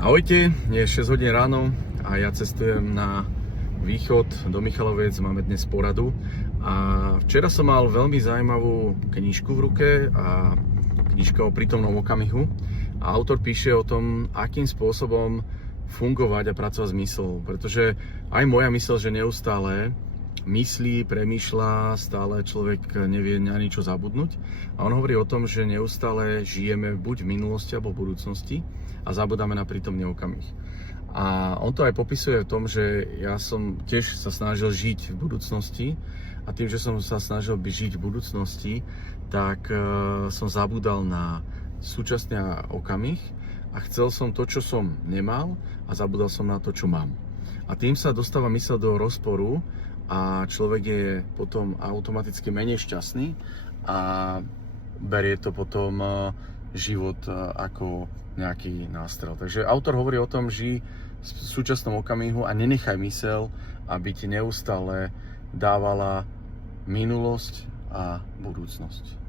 Ahojte, je 6 hodín ráno a ja cestujem na východ do Michaloviec, máme dnes poradu. A včera som mal veľmi zaujímavú knižku v ruke a knižka o prítomnom okamihu. A autor píše o tom, akým spôsobom fungovať a pracovať s myslou. Pretože aj moja mysl, že neustále myslí, premýšľa, stále človek nevie na ničo zabudnúť. A on hovorí o tom, že neustále žijeme buď v minulosti alebo v budúcnosti a zabudáme na prítomný okamih. A on to aj popisuje v tom, že ja som tiež sa snažil žiť v budúcnosti a tým, že som sa snažil žiť v budúcnosti, tak som zabudal na súčasný okamih a chcel som to, čo som nemal a zabudal som na to, čo mám. A tým sa dostáva myseľ do rozporu a človek je potom automaticky menej šťastný a berie to potom život ako nejaký nástrel. Takže autor hovorí o tom, žij v súčasnom okamihu a nenechaj myseľ, aby ti neustále dávala minulosť a budúcnosť.